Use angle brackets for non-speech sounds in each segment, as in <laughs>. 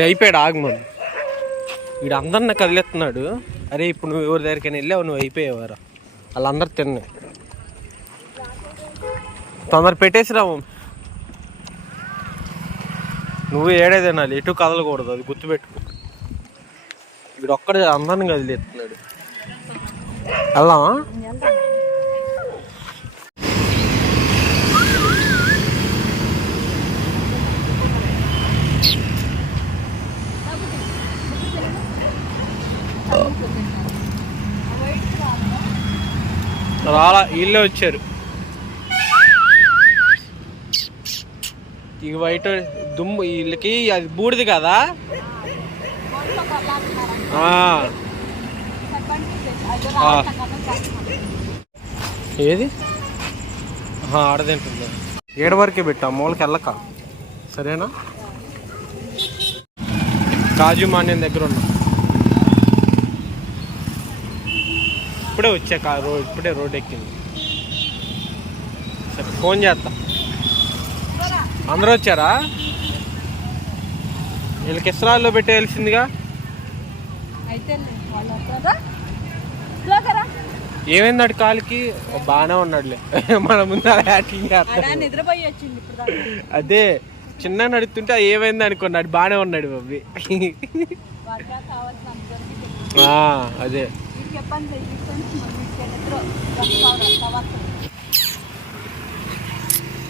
ఈడు అయిపోయాడు ఆగమని వీడు అందరిని కదిలేస్తున్నాడు. అరే ఇప్పుడు నువ్వు ఎవరి దగ్గరికైనా వెళ్ళావు నువ్వు అయిపోయేవారా? వాళ్ళందరూ తిన్నా. తొందర పెట్టేసిరావు నువ్వు ఏడే తినాలి ఎటు కదలకూడదు అది గుర్తుపెట్టుకో. వీడు ఒక్కడే అందరిని కదిలేస్తున్నాడు. వెళ్దామా? రాలా వీళ్ళే వచ్చారు. ఇక బయట దుమ్ము వీళ్ళకి అది బూడిది కదా? ఏది? ఆడదేంటుంది ఏడు వరకే పెట్టా మూలకి వెళ్ళక. సరేనా? కాజు మాన్యం దగ్గర ఉన్నా. ఇప్పుడే వచ్చా కా రోడ్ ఇప్పుడే రోడ్ ఎక్కింది. సరే ఫోన్ చేస్తా. అందరూ వచ్చారా? వీళ్ళకి ఇస్రాల్లో పెట్టేయాల్సిందిగా? ఏమైంది అటు కాలికి? బాగానే ఉన్నాడులే. <laughs> మన ముందు యాక్టింగ్. అదే చిన్న నడుతుంటే "ఆ, ఏమైంది అనుకున్నాడు. బాగానే ఉన్నాడు బాబి. వాడికి కావాల్సిన అందరికీ చెప్పు. ఆ, అదే.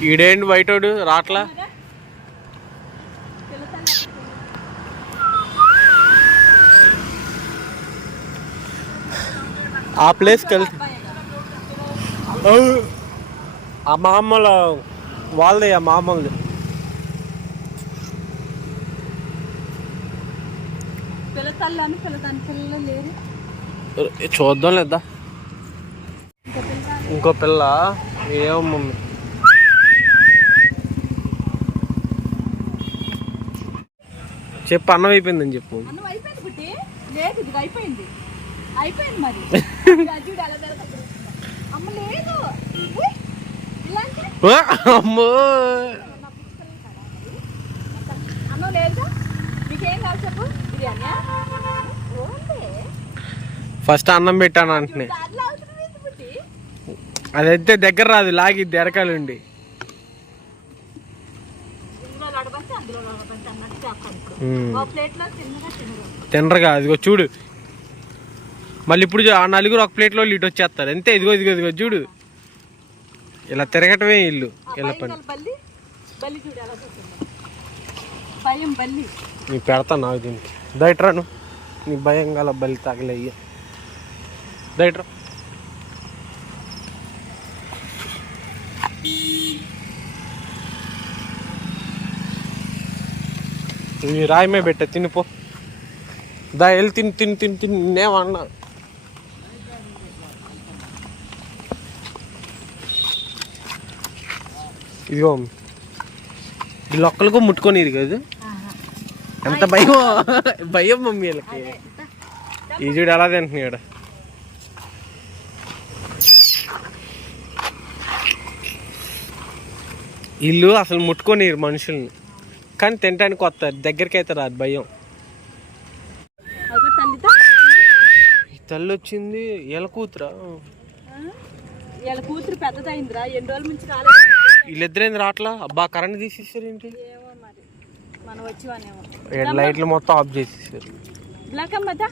ఈడేంటి బయటోడు రాట్లా? ఆ ప్లేస్కి వెళ్తే అబ్బాయే కదా. ఔ! ఆ మామూల వాళ్ళది ఆ మామూలది. పిల్లతల్లి అని పిల్లదాని పిల్లలు లేరు. చూద్దాం లేదా? ఇంకా పిల్ల. ఏమో మమ్మీ. చెప్పు అన్నం అయిపోయిందని చెప్పు. <laughs> అమ్మ లేదు. అన్నం నీకేం కావాలి చెప్పు? బిర్యానీ ఫస్ట్ అన్నం పెట్టాను బుట్టి అదైతే దగ్గర రాదు లాగిద్ది ఎరకాలండి తినరుగా అదిగో చూడు. మళ్ళీ ఇప్పుడు ఆ నలుగురు ఒక ప్లేట్లో ఇటు వచ్చేస్తారు. అంతే ఇదిగో ఇదిగో ఇదిగో చూడు. ఇలా తిరగటమే ఇల్లు ఇలా పని. పెడతాను నాకు దీనికి. దయట్రాను నీ భయం గల బలి తగలయ్య. దయట్రా ఇవి రాయమే పెట్ట తినిపో దా వెళ్ళి తిని తిని తిని తిని నేమన్నా ఇదిగో. వీళ్ళు ఒక్కరికో ముట్టుకొని ఇది కదా. ఎంత భయం భయం మమ్మీ వీళ్ళకి. ఈ చూడు ఎలా తింటున్నాడు. ఇల్లు అసలు ముట్టుకొని మనుషుల్ని. కానీ తినడానికి వస్తారు. దగ్గరికి అయితే రాదు భయం. తల్లి వచ్చింది. ఎల కూతురా? పెద్దదైందిరా. ఎన్ని రోజుల నుంచి రాలేదు. వీళ్ళిద్దరేంది రాట్లా అబ్బా కరెంట్ తీసేసారు ఏంటి? ఏడు లైట్లు మొత్తం ఆఫ్ చేసేసారు. బ్లాక్ అమ్మదా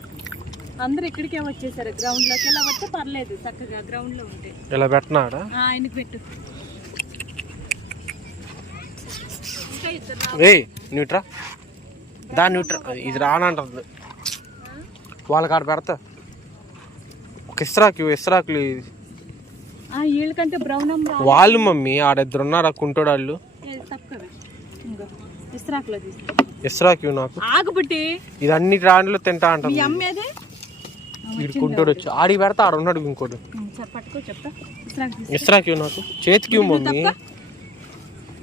అందరు ఇక్కడికే వచ్చేసారు? గ్రౌండ్లోకి ఇలా వస్తే పర్లేదు. చక్కగా గ్రౌండ్లో ఉంటే. ఇలా పెట్టినాడా? ఆయనకి పెట్టు ఇంకా ఇద్దరు రా- న్యూట్రా? దా న్యూట్రా. ఇది రానంటుంది వాళ్ళకి ఆడ పెడతా. ఒక ఇస్రాకు ఇస్రాకులు వీళ్ళకంటే బ్రౌన్ వాళ్ళు మమ్మీ ఆడిద్దరు ఉన్నారు ఇస్రాకులో తీసి ఇస్రాకు నాకు. ఆగుబుట్టి ఇది అన్ని రాండ్లు తింటా అమ్మేదే వీడు కుంటోడు వచ్చి ఆడికి పెడతా ఆడ ఉన్నాడు ఇంకోటి ఇస్రాకు నాకు. చేతికి మమ్మీ.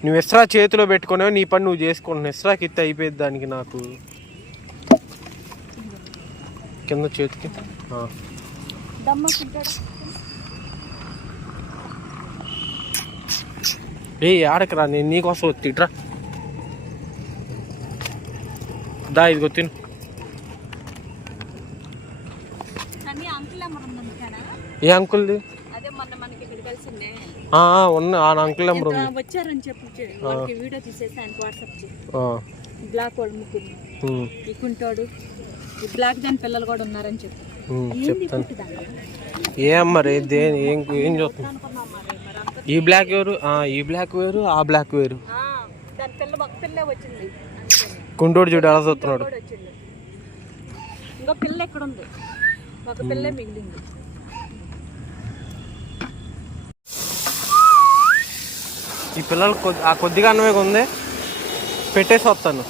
నువ్వు ఇస్రా చేతిలో పెట్టుకున్నావు నీ పని నువ్వు చేసుకుంటున్నావు. ఇస్రాకి ఇస్తే అయిపోయింది దానికి నాకు. కింద చేతికి. ఏయ్ ఆడకరా నేను నీకోసం తిట్రా దా ఇదిగో తిను. ఏ అంకుల్ది? కలిసిందే ఆ, ఆ, ఉన్న ఆ అంకుల్ నెంబర్ ఉంది. వచ్చారని చెప్పు వాళ్ళకి వీడియో తీసేసి ఆయనకి వాట్సాప్ చేయి బ్లాక్ వాడు ముగ్గురు. ఉమ్, ఈ బ్లాక్ దాని పిల్లలు కూడా ఉన్నారని చెప్పు. చెప్తాను. ఏం మరి దే ఏం ఏం అంత ఈ బ్లాక్ వేరు ఆ, ఈ బ్లాక్ వేరు ఆ బ్లాక్ వేరు. దాని. కుంటోడు చూడు ఎలా చూస్తున్నాడు. ఇంకో పిల్ల ఎక్కడ ఉంది ఒక పిల్లే మిగిలింది. ఈ పిల్లలు కొద్ది ఆ కొద్దిగా అన్నమే ఉంది. పెట్టేసి వస్తాను.